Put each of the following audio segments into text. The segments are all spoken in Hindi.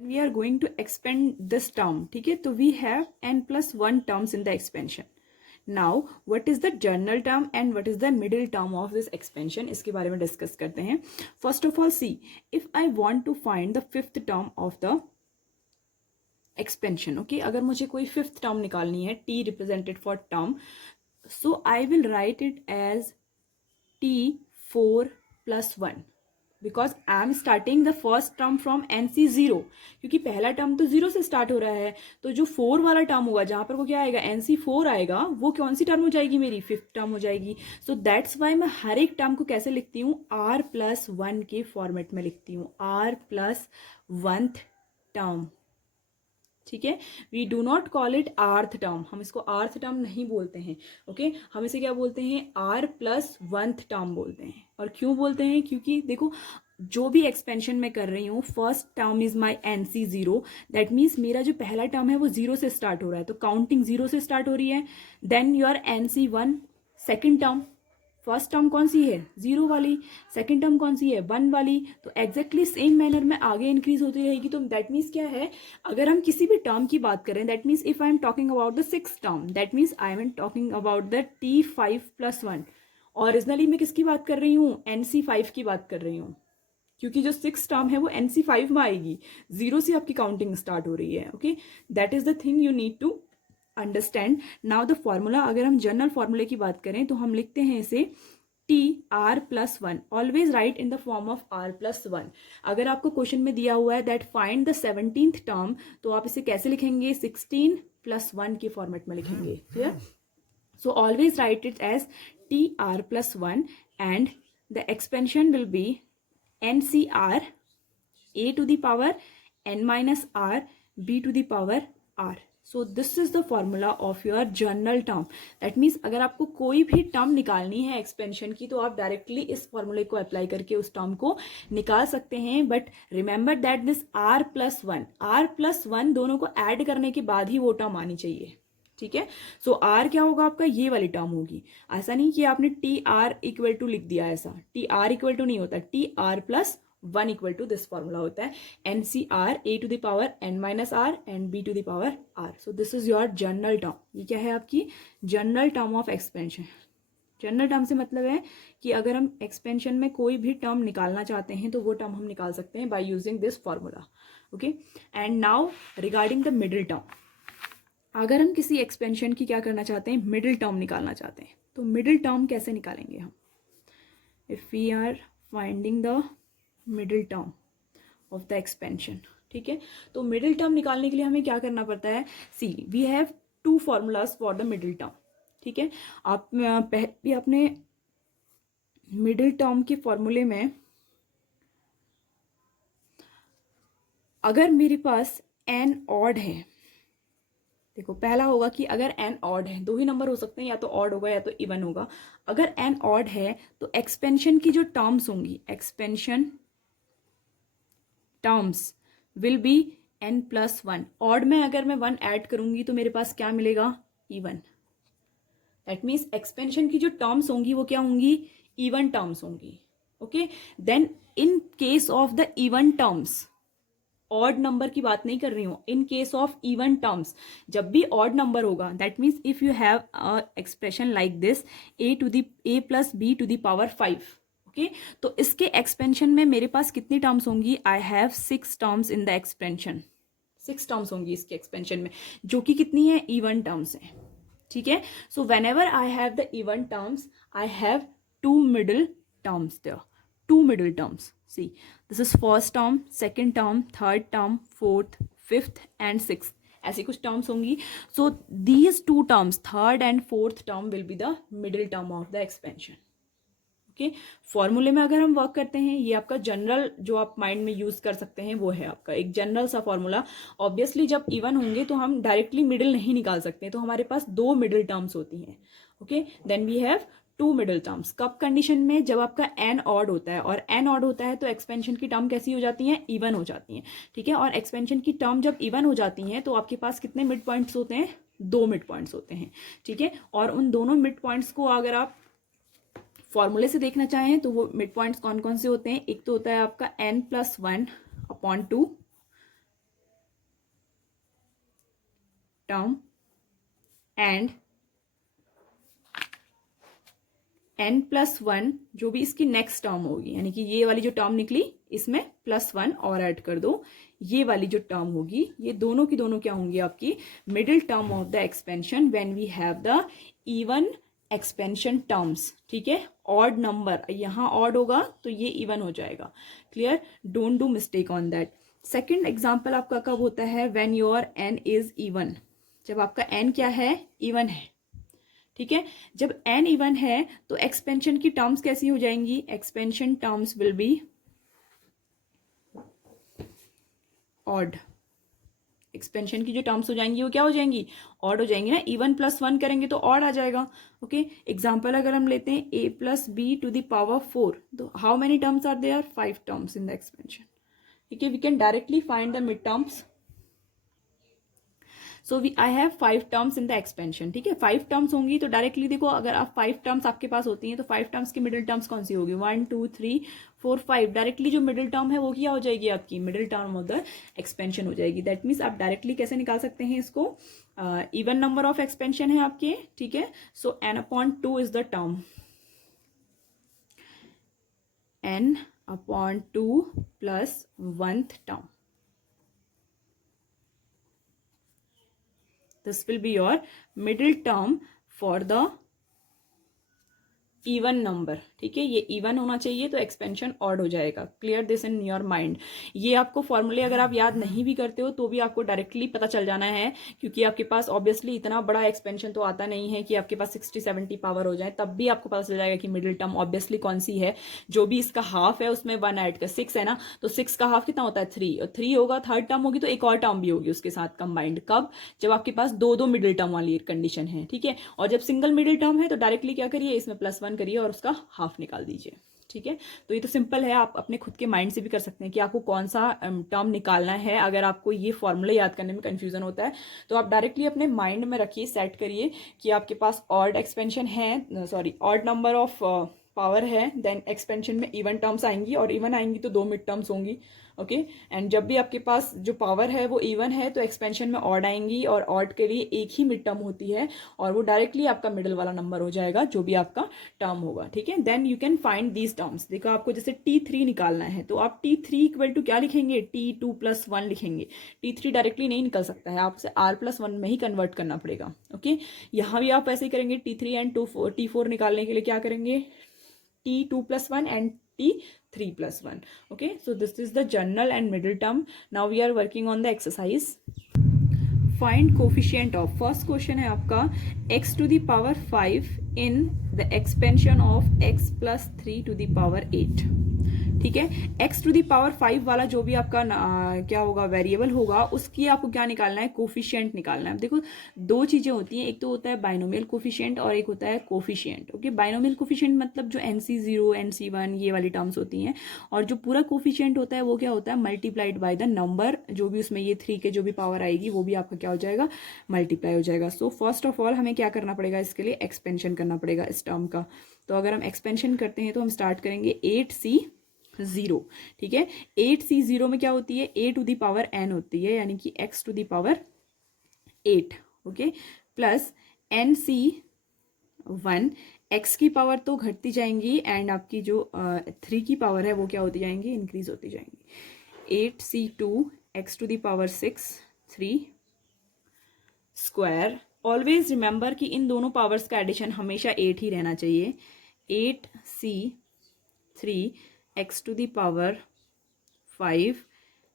we are going to expand this term, ठीक है, तो we have n+1 terms in the expansion. Now what is the general term and what is the middle term of this expansion, इसके बारे में डिस्कस करते हैं. First of all, see, if I want to find the fifth term of the expansion, okay, अगर मुझे कोई fifth term निकालनी है, t represented for term, so I will write it as t4+1 because I am starting the first term from NC 0, क्योंकि पहला टर्म तो 0 से स्टार्ट हो रहा है. तो जो 4 वाला टर्म होगा, जहां पर वो क्या आएगा, NC 4 आएगा, वो कौन सी टर्म हो जाएगी, मेरी फिफ्थ टर्म हो जाएगी. सो दैट्स वाई मैं हर एक टर्म को कैसे लिखती हूँ, R+1 के फॉर्मेट में लिखती हूँ, R+1th टर्म. ठीक है, we do not call it rth term, हम इसको आर्थ टर्म नहीं बोलते हैं. ओके, हम इसे क्या बोलते हैं, R+1th टर्म बोलते हैं. और क्यों बोलते हैं, क्योंकि देखो जो भी एक्सपेंशन मैं कर रही हूँ, first term is my NC 0, that means मेरा जो पहला टर्म है वो 0 से स्टार्ट हो रहा है, तो काउंटिंग 0 से स्टार्ट हो रही है. Then your NC 1 second term, first term कौन सी है, 0 वाली, सेकंड टर्म कौन सी है, 1 वाली, तो एग्जैक्टली सेम मैनर में आगे इंक्रीज होती रहेगी. तो दैट मीन्स क्या है, अगर हम किसी भी टर्म की बात करें, that means if I am talking about the six term, that means I am talking about the T5+1. Originally मैं किसकी बात कर रही हूँ, NC 5 की बात कर रही हूँ, क्योंकि जो सिक्स टर्म है वो NC 5 में आएगी, 0 से आपकी काउंटिंग स्टार्ट हो रही है. Okay, that is the thing you need to understand. Now the formula, अगर हम जनरल फॉर्मूले की बात करें तो हम लिखते हैं इसे TR+1, always right in the form of R+1. अगर आपको क्वेश्चन में दिया हुआ है that find the 17th term, तो आप इसे कैसे लिखेंगे, 16+1 के फॉर्मेट में लिखेंगे. Clear, so always write it as TR+1 and the expansion will be NCR A to the power n-r B to the power r. So this is the formula of your general term. That means अगर आपको कोई भी टर्म निकालनी है एक्सपेंशन की, तो आप डायरेक्टली इस फॉर्मूले को अप्लाई करके उस टर्म को निकाल सकते हैं. But remember that this R+1 दोनों को ऐड करने के बाद ही वो टर्म आनी चाहिए. ठीक है, सो आर क्या होगा आपका, ये वाली टर्म होगी. ऐसा नहीं कि आपने TR=टू लिख दिया, ऐसा TR=टू नहीं होता, TR+1 equal to this formula होता है, NCR A to the power n-r and B to the power r. So this is your general term. ये क्या है आपकी general term of expansion. General term से मतलब है कि अगर हम एक्सपेंशन में कोई भी टर्म निकालना चाहते हैं तो वो टर्म हम निकाल सकते हैं by using this formula. Okay, and now regarding the middle term, अगर हम किसी एक्सपेंशन की क्या करना चाहते हैं, मिडिल टर्म निकालना चाहते हैं, तो मिडिल टर्म कैसे निकालेंगे हम, if we are finding the middle term of the expansion. ठीक है, तो मिडिल टर्म निकालने के लिए हमें क्या करना पड़ता है, see we have to formulas for the middle term. ठीक है, आप भी अपने मिडिल टर्म के फॉर्मूले में, अगर मेरे पास n ऑड है, देखो पहला होगा कि अगर n ऑड है, दो ही नंबर हो सकते हैं, या तो ऑड होगा या तो इवन होगा. अगर n ऑड है तो एक्सपेंशन की जो टर्म्स होंगी, expansion terms will be n+1. Odd में अगर मैं 1 ऐड करूंगी तो मेरे पास क्या मिलेगा, इवन. दैट मीन्स एक्सपेंशन की जो टर्म्स होंगी वो क्या होंगी, इवन टर्म्स होंगी. Okay, then in case of the even terms, odd number की बात नहीं कर रही हूँ, in case of even terms, जब भी ऑड नंबर होगा, that means if you have a expression like this A+B⁵. Okay, तो इसके एक्सपेंशन में मेरे पास कितनी टर्म्स होंगी, I have 6 terms in the expansion. 6 terms होंगी इसके एक्सपेंशन में, जो कि कितनी है, इवन टर्म्स है. ठीक है, so whenever I have the even terms, I have 2 middle terms there, 2 middle terms. See, this is first term, second term, third term, fourth, fifth and sixth. ऐसी कुछ टर्म्स होंगी. So these 2 terms, third and fourth term will be the middle term of the expansion. Okay, फॉर्मूले में अगर हम वर्क करते हैं, ये आपका जनरल जो आप माइंड में यूज कर सकते हैं वो है आपका एक जनरल सा फॉर्मूला. ऑब्वियसली जब इवन होंगे तो हम डायरेक्टली मिडिल नहीं निकाल सकते, तो हमारे पास 2 मिडिल टर्म्स होती हैं. Okay, then we have 2 middle terms. कब कंडीशन में, जब आपका n ऑड होता है, और n ऑड होता है तो एक्सपेंशन की टर्म कैसी हो जाती हैं, इवन हो जाती हैं. ठीक है, और एक्सपेंशन की टर्म जब इवन हो जाती हैं तो आपके पास कितने मिड पॉइंट्स होते हैं, 2 मिड पॉइंट्स होते हैं. ठीक है, और उन दोनों मिड पॉइंट्स को अगर आप फॉर्मूले से देखना चाहें तो वो मिड पॉइंट्स कौन कौन से होते हैं, एक तो होता है आपका n+1/2, टर्म एंड n+1 जो भी इसकी नेक्स्ट टर्म होगी, यानी कि ये वाली जो टर्म निकली इसमें +1 और ऐड कर दो, ये वाली जो टर्म होगी ये दोनों की दोनों क्या होंगी आपकी middle term of the expansion when we have the even expansion terms. ठीक है, ऑड नंबर यहाँ ऑड होगा तो ये इवन हो जाएगा। Clear, don't do mistake on that. Second example आपका कब होता है, when your n is even, जब आपका n क्या है, इवन है। ठीक है, जब n इवन है तो एक्सपेंशन की टर्म्स कैसी हो जाएंगी, expansion terms will be odd. Expansion की जो टर्म्स हो जाएंगी वो क्या हो जाएंगी, ऑड हो जाएंगी ना, इवन +1 करेंगे तो ऑड आ जाएगा। ओके, एग्जाम्पल अगर हम लेते हैं a+b⁴, तो how many terms are there, 5 terms in the expansion. ठीक है, we can directly find the mid terms. So I have 5 terms in the expansion. ठीक है, 5 टर्म्स होंगी तो डायरेक्टली देखो, अगर आप 5 टर्म्स आपके पास होती हैं तो 5 टर्म्स की मिडिल टर्म्स कौन सी होगी, 1 2 3 4 5। डायरेक्टली जो मिडिल टर्म है वो क्या हो जाएगी, आपकी middle term of the expansion हो जाएगी। दैट मीन्स आप डायरेक्टली कैसे निकाल सकते हैं इसको, इवन नंबर ऑफ एक्सपेंशन है आपके। ठीक है, सो n/2 is the term, n/2 plus 1th term. This will be your middle term for the even number. ठीक है, ये इवन होना चाहिए तो एक्सपेंशन ऑड हो जाएगा। Clear this in your mind. ये आपको फॉर्मूले अगर आप याद नहीं भी करते हो तो भी आपको डायरेक्टली पता चल जाना है, क्योंकि आपके पास ऑब्वियसली इतना बड़ा एक्सपेंशन तो आता नहीं है कि आपके पास 60-70 पावर हो जाए, तब भी आपको पता चल जाएगा कि मिडिल टर्म ऑब्वियसली कौन सी है। जो भी इसका हाफ है उसमें 1 ऐड कर, 6 है ना, तो 6 का हाफ कितना होता है, 3, और 3 होगा, थर्ड टर्म होगी तो एक और टर्म भी होगी उसके साथ कंबाइंड। कब, जब आपके पास दो मिडिल टर्म वाली कंडीशन है। ठीक है, और जब सिंगल मिडिल टर्म है तो डायरेक्टली क्या करिए, इसमें +1 करिए और उसका हाफ निकाल दीजिए। ठीक है, तो ये तो सिंपल है, आप अपने खुद के माइंड से भी कर सकते हैं कि आपको कौन सा टर्म निकालना है। अगर आपको ये फॉर्मूले याद करने में कंफ्यूजन होता है तो आप डायरेक्टली अपने माइंड में रखिए, सेट करिए कि आपके पास ऑड एक्सपेंशन है, sorry odd number of power है, देन एक्सपेंशन में इवन टर्म्स आएंगी, और इवन आएंगी तो 2 मिड टर्म्स होंगी। ओके, एंड जब भी आपके पास जो पावर है वो इवन है तो एक्सपेंशन में ऑड आएंगी, और ऑड के लिए एक ही मिड टर्म होती है और वो डायरेक्टली आपका मिडिल वाला नंबर हो जाएगा जो भी आपका टर्म होगा। ठीक है, then you can find these terms. देखो, आपको जैसे T3 निकालना है तो आप T3 इक्वल टू क्या लिखेंगे, T2 + 1 लिखेंगे। T3 डायरेक्टली नहीं निकल सकता है, आपसे R+1 में ही कन्वर्ट करना पड़ेगा। ओके, यहाँ भी आप ऐसे ही करेंगे, T3 एंड T4 निकालने के लिए क्या करेंगे, T2 + 1 and T3 + 1. Okay, so this is the general and middle term. Now we are working on the exercise. Find coefficient of, first question है आपका, x⁵ in the expansion of x + 3⁵. ठीक है, x⁵ वाला जो भी आपका क्या होगा, वेरिएबल होगा, उसकी आपको क्या निकालना है, कोफिशिएंट निकालना है। देखो, दो चीजें होती हैं, एक तो होता है बाइनोमियल कोफिशिएंट और एक होता है कोफिशिएंट। ओके, बाइनोमियल कोफिशिएंट मतलब जो NC0 NC1 ये वाली टर्म्स होती हैं, और जो पूरा कोफिशिएंट होता है वो क्या होता है, मल्टीप्लाइड बाय द नंबर, जो भी उसमें ये 3 के जो भी पावर आएगी वो भी आपका क्या हो जाएगा, मल्टीप्लाई हो जाएगा। सो फर्स्ट ऑफ ऑल हमें क्या करना पड़ेगा, इसके लिए एक्सपेंशन करना पड़ेगा इस टर्म का। तो अगर हम एक्सपेंशन करते हैं तो हम स्टार्ट करेंगे 8C0। ठीक है, 8C0 में क्या होती है, a⁴n होती है, यानी कि x⁴8। Okay, plus NC1, x की पावर तो घटती जाएंगी एंड आपकी जो 3 की पावर है वो क्या होती जाएंगी, इंक्रीज होती जाएंगी। 8C2 x⁶ 3 square. Always remember कि इन दोनों पावर्स का एडिशन हमेशा 8 ही रहना चाहिए। 8C3 x⁵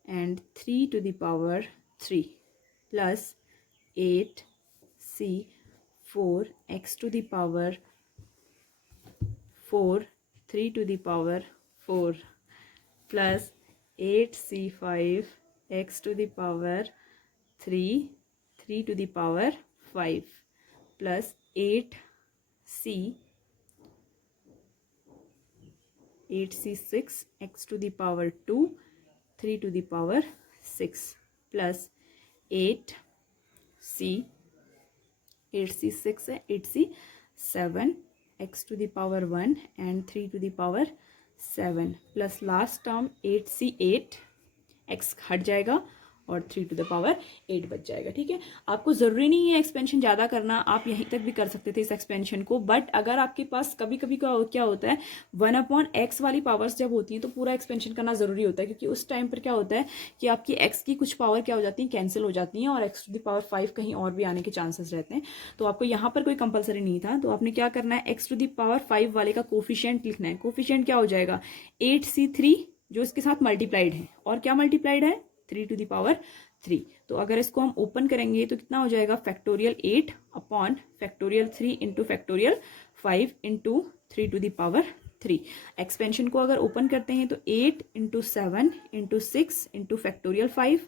and 3⁵ plus 8C4 x⁴ 4 3⁴ plus 8C5 x⁵ 3 3⁵ plus 8C6 x⁵2 3⁵6 plus 8C6 है 8C7 x⁴1 and 3⁵7 plus last term 8C8, x हट जाएगा और 3 टू द पावर 8 बच जाएगा। ठीक है, आपको ज़रूरी नहीं है एक्सपेंशन ज़्यादा करना, आप यहीं तक भी कर सकते थे इस एक्सपेंशन को, बट अगर आपके पास कभी कभी क्या होता है 1/x वाली पावर्स जब होती हैं तो पूरा एक्सपेंशन करना ज़रूरी होता है, क्योंकि उस टाइम पर क्या होता है कि आपकी x की कुछ पावर क्या हो जाती है, कैंसिल हो जाती हैं और x टू द पावर 5 कहीं और भी आने के चांसेस रहते हैं। तो आपको यहाँ पर कोई कंपलसरी नहीं था, तो आपने क्या करना है, x टू द पावर 5 वाले का कोफिशिएंट लिखना है। कोफिशिएंट क्या हो जाएगा 8c3 जो इसके साथ मल्टीप्लाइड है, और क्या मल्टीप्लाइड है 3 टू द पावर 3। तो अगर इसको हम ओपन करेंगे तो कितना हो जाएगा factorial 8 upon factorial 3 into factorial 5 into 3 to the power 3। Expansion को अगर ओपन करते हैं तो 8 into 7 into 6 into factorial 5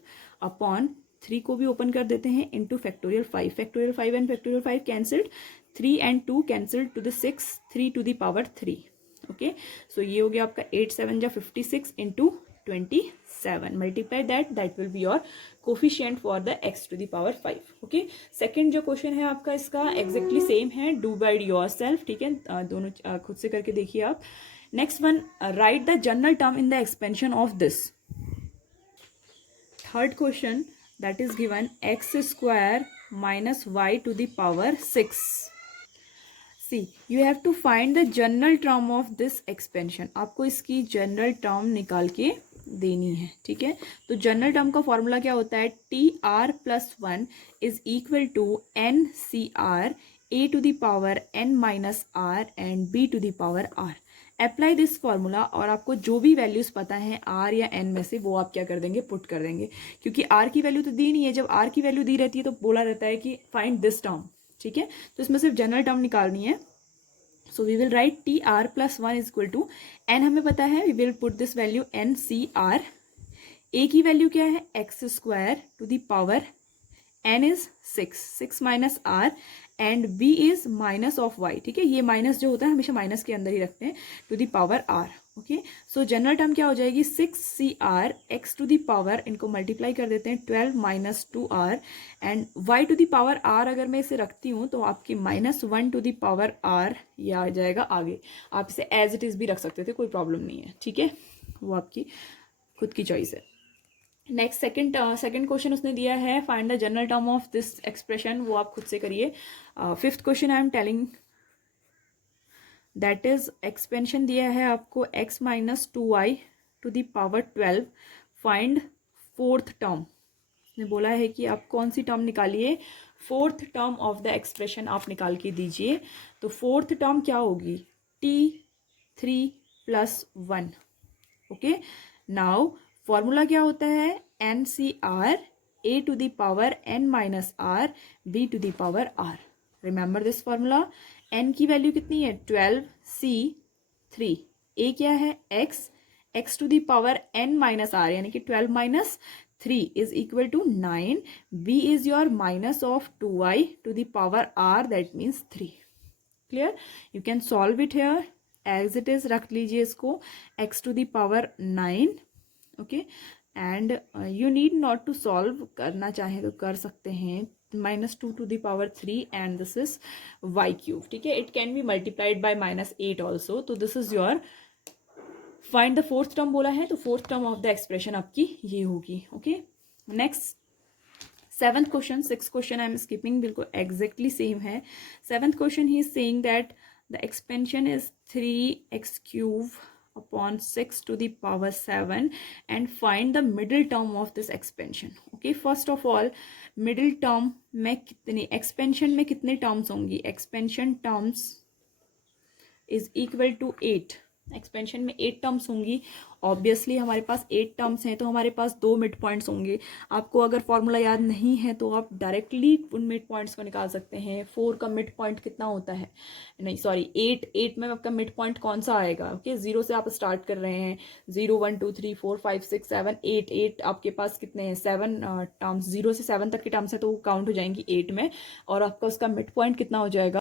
upon 3 को भी ओपन कर देते हैं into factorial 5। Factorial 5 and factorial 5 cancelled, 3 and 2 cancelled to the 6, 3 to the power 3। Okay, so ये हो गया आपका 8 7 जा 56 into 27, multiply that will be your coefficient for the x to the power 5। Okay, second जो क्वेश्चन है आपका इसका एग्जैक्टली सेम है, डू बाय योरसेल्फ। ठीक है, दोनों खुद से करके देखिए आप। Next one, write the general term in the expansion of this. Third question that is given x square minus y to the power 6। See you have to find the general term of this expansion. आपको इसकी जनरल टर्म निकाल के देनी है। ठीक है, तो जनरल टर्म का फॉर्मूला क्या होता है, TR+1 is equal to NCR a to the power n minus r and b to the power r। Apply this formula और आपको जो भी वैल्यूज पता है r या n में से वो आप क्या कर देंगे, पुट कर देंगे, क्योंकि r की वैल्यू तो दी नहीं है। जब r की वैल्यू दी रहती है तो बोला रहता है कि फाइंड दिस टर्म। ठीक है, तो इसमें सिर्फ जनरल टर्म निकालनी है। So we will write TR+1 is equal to n, हमें पता है, we will put this value NCR। a की वैल्यू क्या है x square to the power n is 6 minus r and b is minus of y। ठीक है, ये माइनस जो होता है हमेशा माइनस के अंदर ही रखते हैं, to the power r। Okay, so general term क्या हो जाएगी 6CR x to the power, इनको मल्टीप्लाई कर देते हैं 12 minus 2r and y to the power r। अगर मैं इसे रखती हूँ तो आपकी -1 टू द पावर r ये आ जाएगा आगे। आप इसे एज इट इज भी रख सकते थे, कोई प्रॉब्लम नहीं है। ठीक है, वो आपकी खुद की चॉइस है। नेक्स्ट सेकंड क्वेश्चन उसने दिया है find the general term of this expression, वो आप खुद से करिए। Fifth question I am telling that is expansion दिया है आपको x minus 2y to the power 12, find fourth term. उसने बोला है कि आप कौन सी टर्म निकालिए, fourth term of the expression आप निकाल के दीजिए। तो फोर्थ टर्म क्या होगी t3+1। ओके, नाउ फॉर्मूला क्या होता है NCR a to the power n minus r b to the power r। Remember this formula. n की वैल्यू कितनी है 12c3, a क्या है x to the power n minus r यानी कि 12 minus 3 is equal to 9, b is your minus of 2y to the power r that means 3। Clear, you can solve it here as it is, रख लीजिए इसको x to the power 9। Okay, and you need not to solve, करना चाहे तो कर सकते हैं, -2 to the power 3 and this is y³। ठीक है, it can be multiplied by -8 also. तो this is your find the fourth term बोला है, तो fourth term of the expression आपकी ये होगी। Okay, next seventh question. Six question I am skipping, बिल्कुल एग्जैक्टली सेम है। सेवंथ क्वेश्चन ही is saying that the expansion is 3x³ upon 6 to the power 7 and find the middle term of this expansion. Okay, first of all middle term में कितने, expansion में कितने terms होंगी, expansion terms is equal to 8। Expansion में 8 टर्म्स होंगी। ऑब्वियसली हमारे पास 8 टर्म्स हैं तो हमारे पास 2 मिड पॉइंट्स होंगे। आपको अगर फॉर्मूला याद नहीं है तो आप डायरेक्टली उन मिड पॉइंट्स को निकाल सकते हैं। 4 का मिड पॉइंट कितना होता है, नहीं सॉरी 8 में आपका मिड पॉइंट कौन सा आएगा। ओके, 0 से आप स्टार्ट कर रहे हैं, 0 1 2 3 4 5 6 7 8 आपके पास कितने हैं 7 टर्म्स, 0 से 7 तक के टर्म्स हैं तो वो काउंट हो जाएंगी 8 में, और आपका उसका मिड पॉइंट कितना हो जाएगा।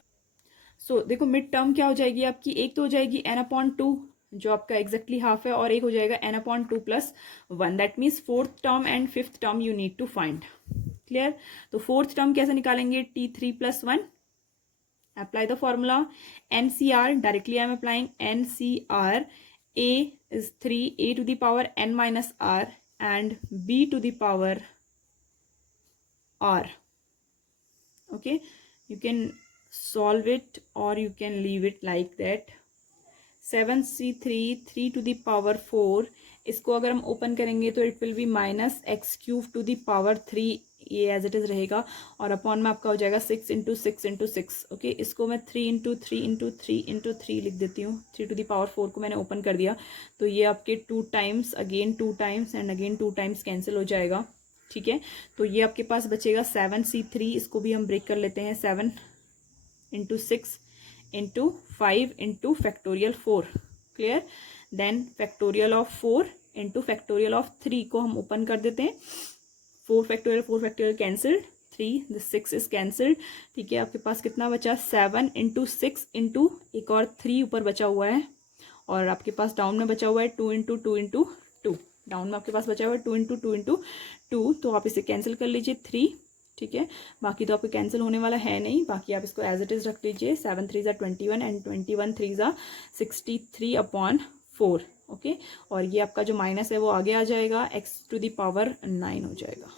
सो देखो मिड टर्म क्या हो जाएगी आपकी, एक तो हो जाएगी n/2 जो आपका एग्जैक्टली हाफ है, और एक हो जाएगा n/2 + 1। That means fourth term and fifth term you need to find. Clear, तो फोर्थ टर्म कैसे निकालेंगे, t3+1। Apply the formula NCR, directly I am applying NCR, a is 3, a to the power n minus r and b to the power r. Okay, you can solve it or you can leave it like that. 7c3 3 to the power 4, इसको अगर हम ओपन करेंगे तो it will be minus x cube two the power 3, ये एज इट इज रहेगा, और अपॉन में आपका हो जाएगा 6 इंटू 6 इंटू 6. ओके, इसको मैं 3 इंटू 3 इंटू 3 इंटू 3 लिख देती हूँ. 3 टू द पावर 4 को मैंने ओपन कर दिया, तो ये आपके 2 times, again 2 times and again 2 times cancel हो जाएगा. ठीक है, तो ये आपके पास बचेगा 7c3, इसको भी हम ब्रेक कर लेते हैं. 7 into 6 into 5 into factorial 4. Clear. Then factorial of 4 into factorial of 3 को हम ओपन कर देते हैं. 4 factorial cancelled, 3 this 6 is cancelled. ठीक है, आपके पास कितना बचा? 7 इंटू 6 इंटू एक और 3 ऊपर बचा हुआ है, और आपके पास डाउन में बचा हुआ है 2 इंटू 2 इंटू 2. डाउन में आपके पास बचा हुआ है 2 इंटू 2 इंटू 2, तो आप इसे कैंसिल कर लीजिए 3. ठीक है, बाकी तो आपको कैंसिल होने वाला है नहीं, बाकी आप इसको एज इट इज रख लीजिए. 7 3 21 एंड 21 3 63 अपॉन 4. ओके, और ये आपका जो माइनस है वो आगे आ जाएगा, x टू द पावर 9 हो जाएगा.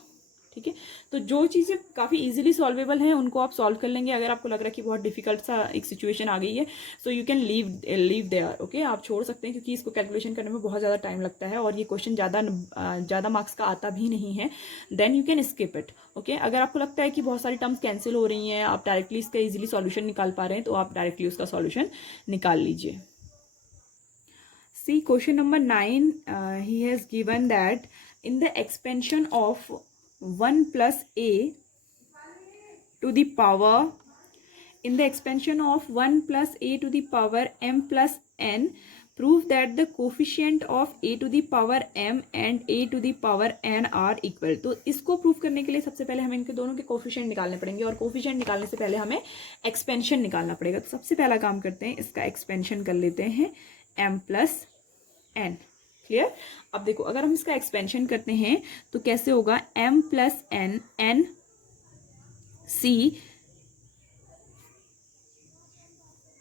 ठीक है, तो जो चीज़ें काफ़ी इजीली सॉल्वेबल हैं उनको आप सॉल्व कर लेंगे. अगर आपको लग रहा है कि बहुत डिफिकल्ट सा एक सिचुएशन आ गई है, so you can leave there. Okay, आप छोड़ सकते हैं, क्योंकि इसको कैलकुलेशन करने में बहुत ज़्यादा टाइम लगता है और ये क्वेश्चन ज़्यादा मार्क्स का आता भी नहीं है. Then you can skip it. Okay, अगर आपको लगता है कि बहुत सारी टर्म्स कैंसिल हो रही हैं, आप डायरेक्टली इसका ईजिली सॉल्यूशन निकाल पा रहे हैं, तो आप डायरेक्टली उसका सॉल्यूशन निकाल लीजिए. See question number 9, he has given that in the expansion of 1 plus a to the power, in the expansion of 1 plus a to the power m plus n, prove that the coefficient of a to the power m and a to the power n are equal. तो इसको प्रूव करने के लिए सबसे पहले हमें इनके दोनों के कोफिशिएंट निकालने पड़ेंगे, और कोफिशिएंट निकालने से पहले हमें एक्सपेंशन निकालना पड़ेगा. तो सबसे पहला काम करते हैं, इसका एक्सपेंशन कर लेते हैं m प्लस n. क्लियर. अब देखो, अगर हम इसका एक्सपेंशन करते हैं तो कैसे होगा? m plus n, n c,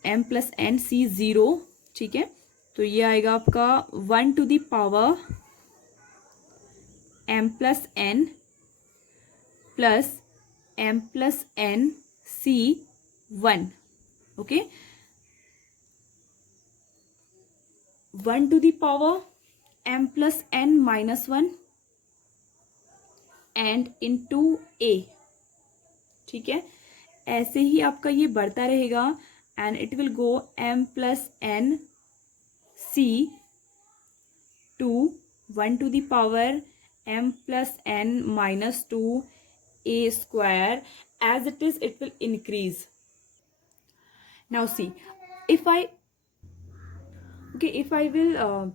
m plus n c 0. ठीक है, तो ये आएगा आपका 1 to the power m plus n plus m plus n c 1. Okay, 1 to the power m plus n minus 1 and into a. ठीक है, ऐसे ही आपका ये बढ़ता रहेगा and it will go m plus n c two 1 to the power m plus n minus 2 a square. As it is it will increase. Now see, if I will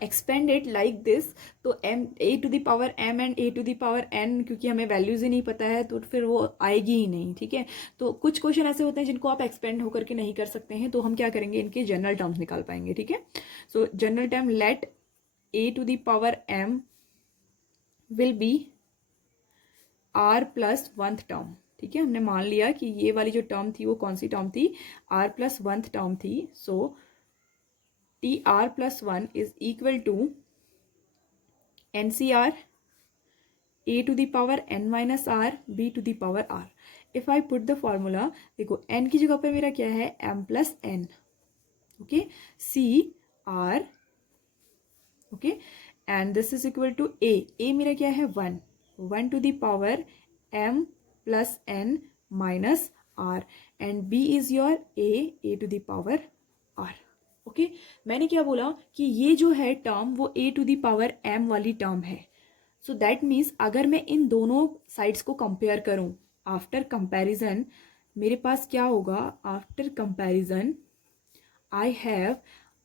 expand it like this, तो a to the power m and a to the power n, क्योंकि हमें वैल्यूज ही नहीं पता है तो फिर वो आएगी ही नहीं. ठीक है, तो कुछ क्वेश्चन ऐसे होते हैं जिनको आप एक्सपेंड होकर के नहीं कर सकते हैं, तो हम क्या करेंगे, इनके जनरल टर्म्स निकाल पाएंगे. ठीक है, सो जनरल टर्म, let a to the power m will be r plus 1th term. ठीक है, हमने मान लिया कि ये वाली जो टर्म थी वो कौन सी टर्म थी? r प्लस 1th टर्म थी. सो TR plus 1 is equal to NCR, A to the power n minus R, B to the power R. If I put the formula, देखो n की जगह पे मेरा क्या है? m plus n. Okay, C R. Okay, and this is equal to A. A मेरा क्या है? 1. 1 to the power m plus n minus R, and B is your A to the power R. Okay, मैंने क्या बोला कि ये जो है टर्म वो a to the power m वाली टर्म है. सो दैट मीन्स अगर मैं इन दोनों साइड्स को कंपेयर करूं, आफ्टर कंपैरिजन मेरे पास क्या होगा? After comparison I have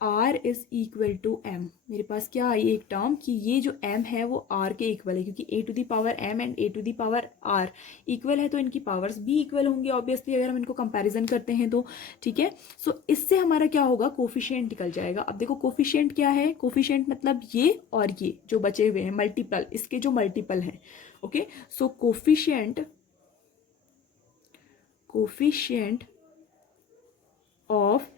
r is equal to m. मेरे पास क्या आई एक टर्म कि ये जो m है वो r के इक्वल है, क्योंकि a to the power m and a to the power r equal है, तो इनकी पावर्स भी इक्वल होंगी ऑब्वियसली अगर हम इनको कंपैरिजन करते हैं तो. ठीक है, सो इससे हमारा क्या होगा? कोफिशिएंट निकल जाएगा. अब देखो कोफिशिएंट क्या है? कोफिशिएंट मतलब ये और ये जो बचे हुए हैं मल्टीपल, इसके जो मल्टीपल हैं. Okay, so coefficient of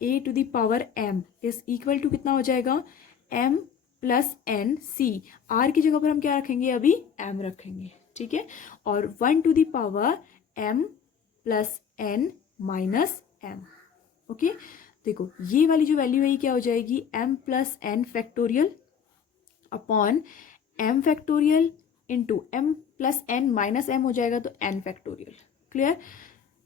a to the power m is equal to कितना हो जाएगा? m plus n c. r की जगह पर हम क्या रखेंगे? अभी m रखेंगे. ठीक है, और 1 to the power m plus n minus m। Okay, देखो ये वाली जो वैल्यू है ये क्या हो जाएगी, m plus n factorial upon m factorial into m plus n minus m हो जाएगा तो n factorial. Clear,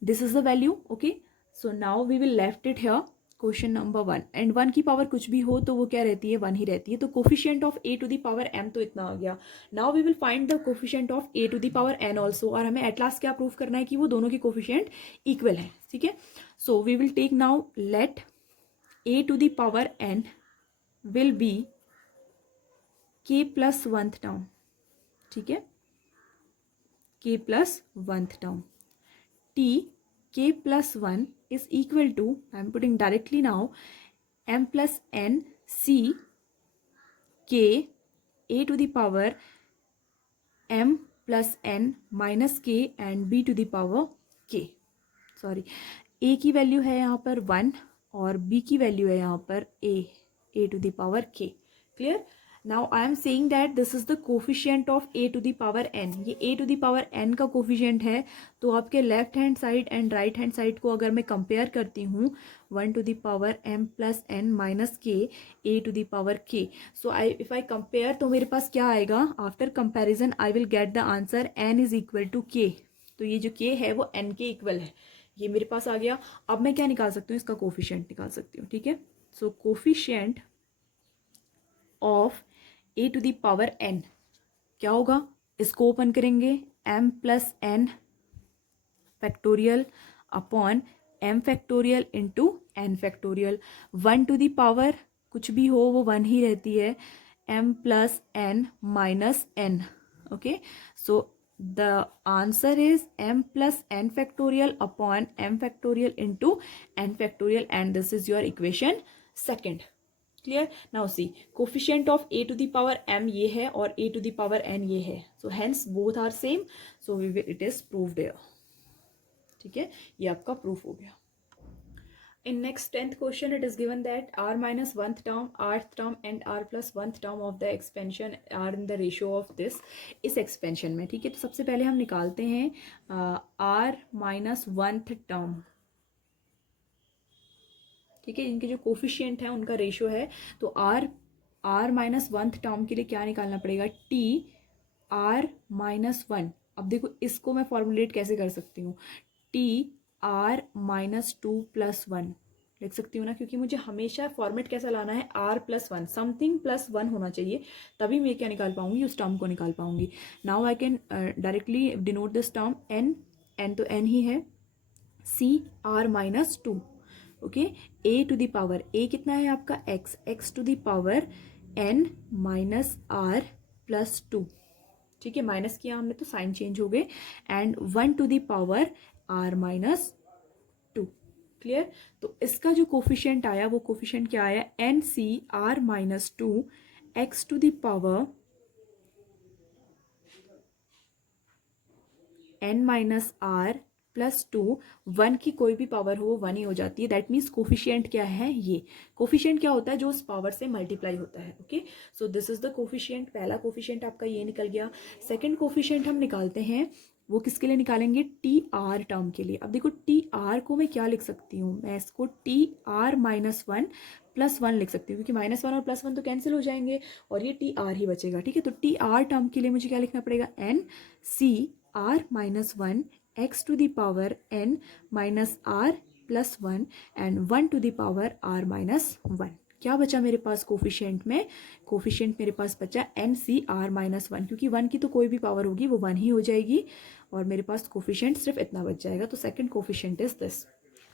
this is the value. Okay, so now we will left it here question number 1। And 1 की पावर कुछ भी हो तो वो क्या रहती है, 1 ही रहती है। तो coefficient of a to the power m तो इतना आ गया। Now we will find the coefficient of a to the power n also, और हमें एट लास्ट क्या प्रूव करना है कि वो दोनों के कोफिशिएंट इक्वल है। ठीक है, so we will take now let a to the power n will be k plus 1th term. ठीक है, k plus 1th term, t k plus 1 is equal to, I am putting directly now, m plus n c k a to the power m plus n minus k and b to the power k। Sorry, a की वैल्यू है यहाँ पर 1 और b की वैल्यू है यहाँ पर a to the power k। Clear, now I am saying that this is the coefficient of a to the power n। ये a to the power n का कोफिशिएंट है, तो आपके left hand side and right hand side को अगर मैं कंपेयर करती हूँ, 1 to the power m plus n minus k a to the power k, so I if I compare तो मेरे पास क्या आएगा, after comparison I will get the answer n is equal to k। तो ये जो k है वो n के इक्वल है, ये मेरे पास आ गया। अब मैं क्या निकाल सकती हूँ, इसका कोफिशिएंट निकाल सकती हूँ। ठीक है, so coefficient of a to the power n क्या होगा, इसको ओपन करेंगे, m plus n factorial upon m factorial into n factorial. 1 to the power कुछ भी हो वो 1 ही रहती है, m plus n minus n। Okay, so the answer is m plus n factorial upon m factorial into n factorial, and this is your equation second. Clear, now see coefficient of a to the power m ये है और a to the power n ये है, so hence both are same, so we will it is proved here. ठीक है, ये आपका प्रूफ हो गया। In next 10th question it is given that r minus 1th term, rth term and r plus 1th term of the expansion are in the ratio of this, इस expansion में। ठीक है, तो सबसे पहले हम निकालते हैं r minus 1th term। ठीक है, इनके जो कोफिशिएंट है उनका रेशियो है, तो r माइनस 1th टर्म के लिए क्या निकालना पड़ेगा, t r माइनस 1। अब देखो इसको मैं फॉर्मुलेट कैसे कर सकती हूँ, t r माइनस 2 प्लस 1 लिख सकती हूँ ना, क्योंकि मुझे हमेशा फॉर्मेट कैसा लाना है, r प्लस 1, समथिंग प्लस 1 होना चाहिए, तभी मैं क्या निकाल पाऊंगी, उस टर्म को निकाल पाऊंगी। Now I can directly denote this term, n तो n ही है, c r minus 2। Okay, a to the power a कितना है आपका x to the power n minus r plus 2। ठीक है, माइनस किया हमने तो साइन चेंज हो गए, and 1 to the power r minus 2। Clear, तो इसका जो कोफिशिएंट आया वो कोफिशिएंट क्या आया, n c r minus 2 x to the power n minus r plus 2। 1 की कोई भी पावर हो वो 1 ही हो जाती है, दैट मीन्स कोफिशिएंट क्या है, ये कोफिशिएंट क्या होता है, जो उस पावर से मल्टीप्लाई होता है। Okay, so this is the coefficient, पहला कोफिशिएंट आपका ये निकल गया। सेकंड कोफिशिएंट हम निकालते हैं, वो किसके लिए निकालेंगे, टी आर टर्म के लिए। अब देखो टी आर को मैं क्या लिख सकती हूँ, मैं इसको टी आर माइनस 1 प्लस 1 लिख सकती हूँ, क्योंकि माइनस 1 और प्लस 1 तो कैंसिल हो जाएंगे और ये टी आर ही बचेगा। ठीक है, तो टी आर टर्म के लिए मुझे क्या लिखना पड़ेगा, n c r minus 1 x to the power n minus r plus 1 and 1 to the power r minus 1। क्या बचा मेरे पास कोफिशिएंट में, कोफिशिएंट मेरे पास बचा एन सी आर माइनस 1, क्योंकि 1 की तो कोई भी पावर होगी वो 1 ही हो जाएगी और मेरे पास कोफिशिएंट सिर्फ इतना बच जाएगा, तो सेकंड कोफिशिएंट इज दिस।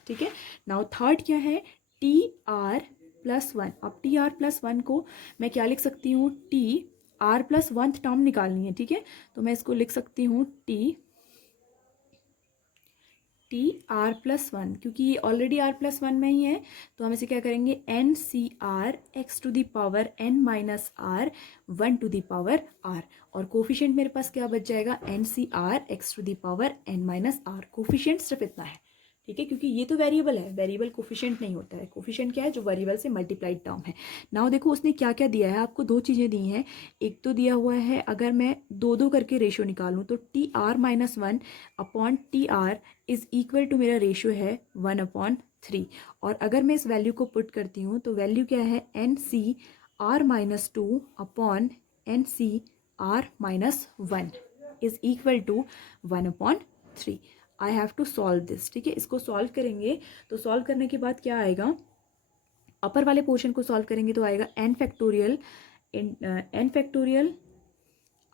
ठीक है, नाउ थर्ड क्या है, टी आर प्लस 1। अब टी आर प्लस 1 को मैं क्या लिख सकती हूँ, T r plus 1th term निकालनी है। ठीक है, तो मैं इसको लिख सकती हूँ टी आर प्लस 1, क्योंकि ये ऑलरेडी आर प्लस 1 में ही है, तो हम इसे क्या करेंगे, n c r x to the power n minus r 1 to the power r, और कोफिशिएंट मेरे पास क्या बच जाएगा, n c r x to the power n minus r. Coefficient सिर्फ इतना है। ठीक है, क्योंकि ये तो वेरिएबल है, वेरिएबल कोफिशिएंट नहीं होता है। कोफिशिएंट क्या है, जो वेरिएबल से मल्टीप्लाइड टर्म है। नाउ देखो उसने क्या क्या दिया है आपको, दो चीज़ें दी हैं। एक तो दिया हुआ है अगर मैं दो दो करके रेशियो निकालूं तो t r minus one upon t r is equal to, मेरा रेशियो है 1/3। और अगर मैं इस वैल्यू को पुट करती हूँ तो वैल्यू क्या है, n c r minus two upon n c r minus one is equal to 1/3। I have to solve this. ठीक है, इसको सॉल्व करेंगे तो सॉल्व करने के बाद क्या आएगा, अपर वाले पोर्शन को सॉल्व करेंगे तो आएगा n factorial n factorial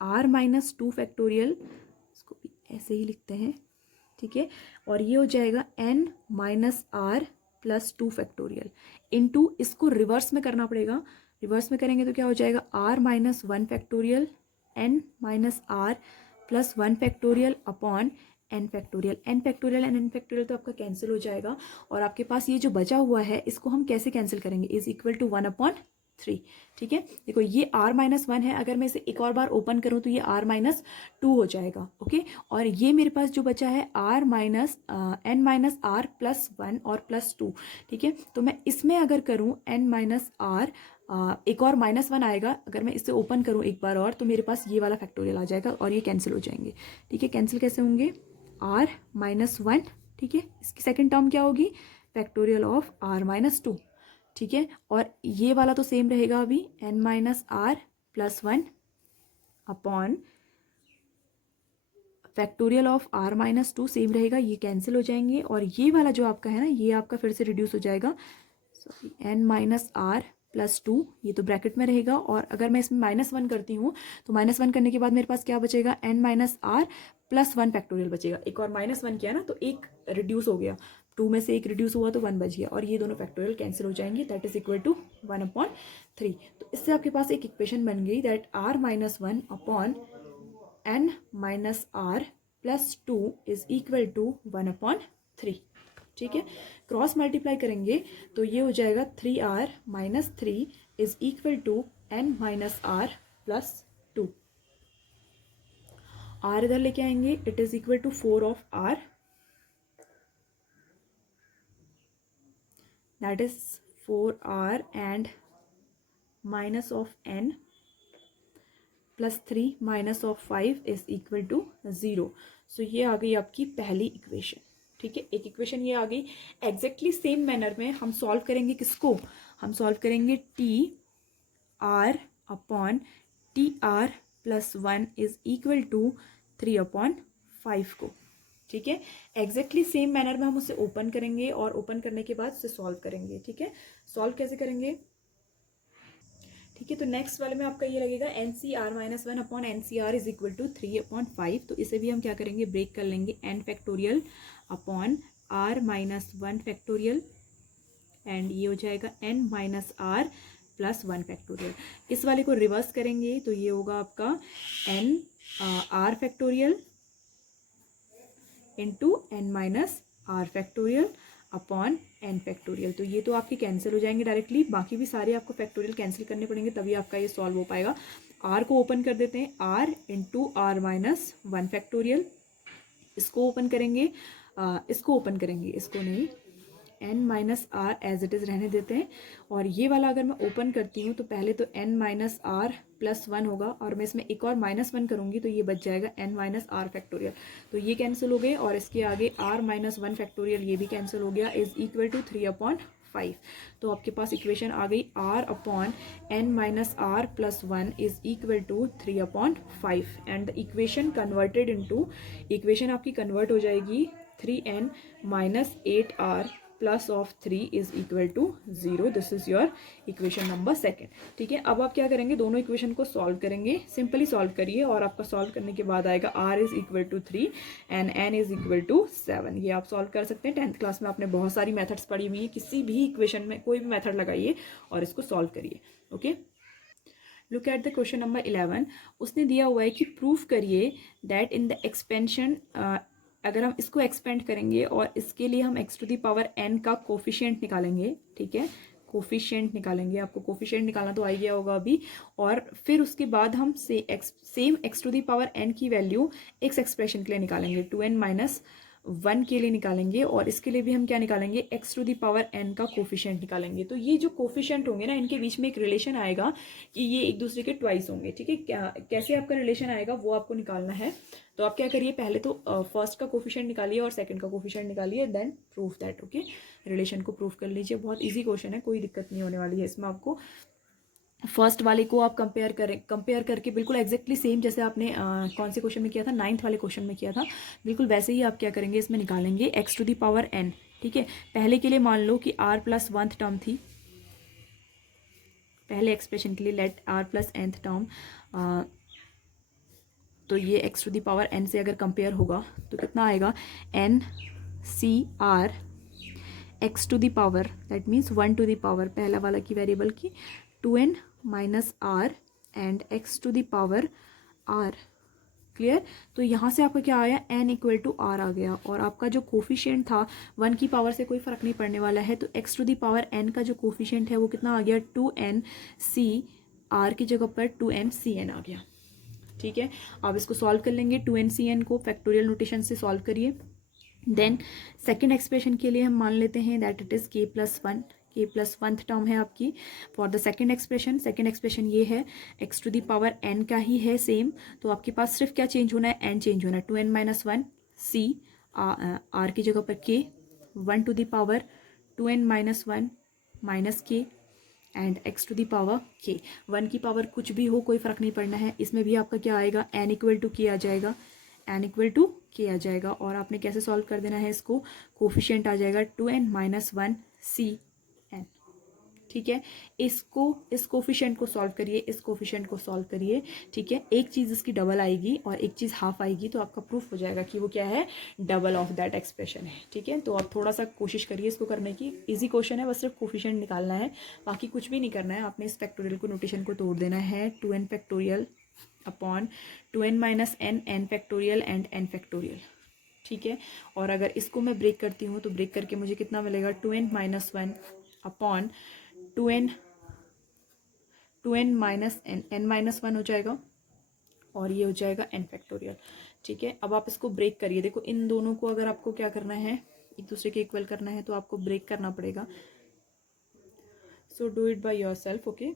r minus 2 factorial, इसको भी ऐसे ही लिखते हैं। ठीक है, और ये हो जाएगा n minus r plus 2 factorial into, इसको रिवर्स में करना पड़ेगा। रिवर्स में करेंगे तो क्या हो जाएगा, r minus 1 factorial n minus r plus 1 factorial upon n factorial. n factorial and n factorial तो आपका कैंसिल हो जाएगा, और आपके पास ये जो बचा हुआ है इसको हम कैसे कैंसिल करेंगे, इज इक्वल टू 1/3। ठीक है, देखो ये r माइनस 1 है, अगर मैं इसे एक और बार ओपन करूँ तो ये r माइनस 2 हो जाएगा। ओके, और ये मेरे पास जो बचा है r minus n minus r plus 1 और प्लस 2। ठीक है, तो मैं इसमें अगर करूँ n माइनस आर, एक और -1 आएगा, अगर मैं इसे ओपन करूँ एक बार और तो मेरे पास ये वाला फैक्टोरियल आ जाएगा और ये कैंसिल हो जाएंगे। ठीक है, कैंसिल कैसे होंगे, r माइनस 1। ठीक है, इसकी सेकंड टर्म क्या होगी, फैक्टोरियल ऑफ r माइनस 2। ठीक है, और ये वाला तो सेम रहेगा अभी, n minus r plus 1 upon factorial of r minus 2 same रहेगा, ये कैंसिल हो जाएंगे। और ये वाला जो आपका है ना, ये आपका फिर से रिड्यूस हो जाएगा, sorry n minus r plus 2, ये तो ब्रैकेट में रहेगा। और अगर मैं इसमें -1 करती हूँ तो -1 करने के बाद मेरे पास क्या बचेगा, n minus r plus 1 factorial बचेगा। एक और -1 किया ना तो एक रिड्यूस हो गया, 2 में से एक रिड्यूस हुआ तो 1 बच गया, और ये दोनों फैक्टोरियल कैंसिल हो जाएंगे, दैट इज इक्वल टू 1/3। तो इससे आपके पास एक इक्वेशन बन गई, that r minus 1 upon n minus r plus 2 is equal to 1/3। ठीक है, क्रॉस मल्टीप्लाई करेंगे तो ये हो जाएगा 3r minus 3 is equal to n minus r plus 2। r इधर लेके आएंगे, it is equal to 4 of r, that is 4r and minus of n plus 3 minus of 5 is equal to 0। So ये आ गई आपकी पहली इक्वेशन। ठीक है, एक इक्वेशन ये आ गई। एग्जैक्टली सेम मैनर में हम सॉल्व करेंगे किसको, हम सॉल्व करेंगे t r upon t r plus 1 is equal to 3/5 को। ठीक है, एग्जैक्टली सेम मैनर में हम उसे ओपन करेंगे और ओपन करने के बाद उसे सॉल्व करेंगे। ठीक है, सॉल्व कैसे करेंगे, ठीक है, तो नेक्स्ट वाले में आपका ये लगेगा n c r minus 1 upon n c r is equal to 3/5। तो इसे भी हम क्या करेंगे, ब्रेक कर लेंगे, n factorial upon r minus 1 factorial and ये हो जाएगा n minus r plus 1 factorial. इस वाले को रिवर्स करेंगे तो ये होगा आपका n r factorial into n minus r factorial upon n factorial. तो ये तो आपके कैंसिल हो जाएंगे डायरेक्टली, बाकी भी सारे आपको फैक्टोरियल कैंसिल करने पड़ेंगे तभी आपका ये सॉल्व हो पाएगा। आर को ओपन कर देते हैं, r into r minus 1 factorial, इसको ओपन करेंगे, इसको ओपन करेंगे, इसको नहीं, n minus r as it is रहने देते हैं। और ये वाला अगर मैं ओपन करती हूँ तो पहले तो n माइनस आर प्लस 1 होगा, और मैं इसमें एक और -1 करूँगी तो ये बच जाएगा n माइनस आर फैक्टोरियल। तो ये कैंसिल हो गए, और इसके आगे r माइनस 1 फैक्टोरियल ये भी कैंसिल हो गया, इज इक्वल टू 3/5। तो आपके पास इक्वेशन आ गई r upon n minus r plus 1 is equal to 3/5 and the equation converted into, equation आपकी कन्वर्ट हो जाएगी 3n minus 8r plus of 3 is equal to 0। This is your equation number second. ठीक है, अब आप क्या करेंगे, दोनों इक्वेशन को सॉल्व करेंगे, सिंपली सॉल्व करिए, और आपका सॉल्व करने के बाद आएगा r is equal to 3 and n is equal to 7। ये आप सॉल्व कर सकते हैं, 10th क्लास में आपने बहुत सारी मेथड्स पढ़ी हुई है, किसी भी इक्वेशन में कोई भी मेथड लगाइए और इसको सॉल्व करिए। Okay, look at the question number 11। उसने दिया हुआ है कि प्रूफ करिए दैट इन द एक्सपेंशन, अगर हम इसको एक्सपेंड करेंगे और इसके लिए हम x to the power n का कोफिशिएंट निकालेंगे। ठीक है, कोफिशिएंट निकालेंगे, आपको कोफिशिएंट निकालना तो आ गया होगा अभी, और फिर उसके बाद हम same x to the power n की वैल्यू x एक्सप्रेशन के लिए निकालेंगे, 2n माइनस 1 के लिए निकालेंगे और इसके लिए भी हम क्या निकालेंगे, x to the power n का कोफिशिएंट निकालेंगे। तो ये जो कोफिशिएंट होंगे ना, इनके बीच में एक रिलेशन आएगा कि ये एक दूसरे के ट्वाइस होंगे, ठीक है। क्या कैसे आपका रिलेशन आएगा वो आपको निकालना है। तो आप क्या करिए, पहले तो फर्स्ट का कोफिशिएंट निकालिए और सेकंड का कोफिशिएंट निकालिए, then proof that, okay. Relation को प्रूफ कर लीजिए, बहुत ईजी क्वेश्चन है, कोई दिक्कत नहीं होने वाली है इसमें आपको। फर्स्ट वाले को आप कंपेयर करके बिल्कुल एग्जैक्टली सेम जैसे आपने कौन से क्वेश्चन में किया था, 9th वाले क्वेश्चन में किया था, बिल्कुल वैसे ही आप क्या करेंगे, इसमें निकालेंगे x to the power n, ठीक है। पहले के लिए मान लो कि r प्लस 1th टर्म थी, पहले एक्सप्रेशन के लिए let r plus nth term, तो ये x to the power n से अगर कंपेयर होगा तो कितना आएगा, n c r x to the power, that means 1 to the power पहला वाला की वेरिएबल की 2n minus r and x to the power r, clear. तो यहाँ से आपका क्या आया, n इक्वल टू r आ गया, और आपका जो कोफिशिएंट था 1 की पावर से कोई फ़र्क नहीं पड़ने वाला है, तो x to the power n का जो कोफिशिएंट है वो कितना आ गया, 2n c, r की जगह पर 2n cn आ गया, ठीक है। अब इसको सॉल्व कर लेंगे, 2n cn को फैक्टोरियल नोटेशन से सॉल्व करिए। देन सेकेंड एक्सप्रेशन के लिए हम मान लेते हैं that it is k plus 1, k plus 1th term है आपकी फॉर द सेकेंड एक्सप्रेशन ये है x to the power n का ही है सेम, तो आपके पास सिर्फ क्या चेंज होना है, n चेंज होना है, 2n माइनस 1 c, r की जगह पर k, 1 to the power 2n minus 1 minus k and x to the power k। 1 की पावर कुछ भी हो कोई फ़र्क नहीं पड़ना है, इसमें भी आपका क्या आएगा, n इक्वल टू k आ जाएगा, n इक्वल टू k आ जाएगा। और आपने कैसे सॉल्व कर देना है इसको, कोफिशिएंट आ जाएगा 2n माइनस 1 c n, ठीक है। इसको, इस कोफिशिएंट को सॉल्व करिए, इस कोफिशिएंट को सॉल्व करिए, ठीक है। एक चीज़ इसकी डबल आएगी और एक चीज़ हाफ आएगी, तो आपका प्रूफ हो जाएगा कि वो क्या है, डबल ऑफ दैट एक्सप्रेशन है, ठीक है। तो आप थोड़ा सा कोशिश करिए इसको करने की, इजी क्वेश्चन है, बस सिर्फ कोफिशिएंट निकालना है, बाकी कुछ भी नहीं करना है। आपने इस फैक्टोरियल को नोटेशन को तोड़ देना है, 2n factorial upon 2n minus n factorial and n factorial, ठीक है। और अगर इसको मैं ब्रेक करती हूँ तो ब्रेक करके मुझे कितना मिलेगा, 2n minus 1 upon 2n minus n minus 1 हो जाएगा, और ये हो जाएगा n फैक्टोरियल, ठीक है। अब आप इसको ब्रेक करिए, देखो इन दोनों को अगर आपको क्या करना है, एक दूसरे के इक्वल करना है, तो आपको ब्रेक करना पड़ेगा। So do it by yourself, okay.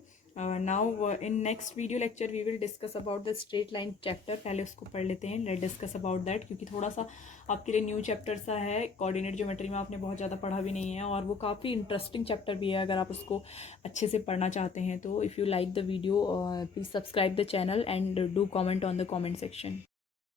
Now in next video lecture we will discuss about the straight line chapter, पहले उसको पढ़ लेते हैं, let's discuss about that, क्योंकि थोड़ा सा आपके लिए न्यू चैप्टर सा है, कोऑर्डिनेट ज्योमेट्री में आपने बहुत ज़्यादा पढ़ा भी नहीं है, और वो काफ़ी इंटरेस्टिंग चैप्टर भी है अगर आप उसको अच्छे से पढ़ना चाहते हैं तो। If you like the video please subscribe the channel and do comment on the comment section.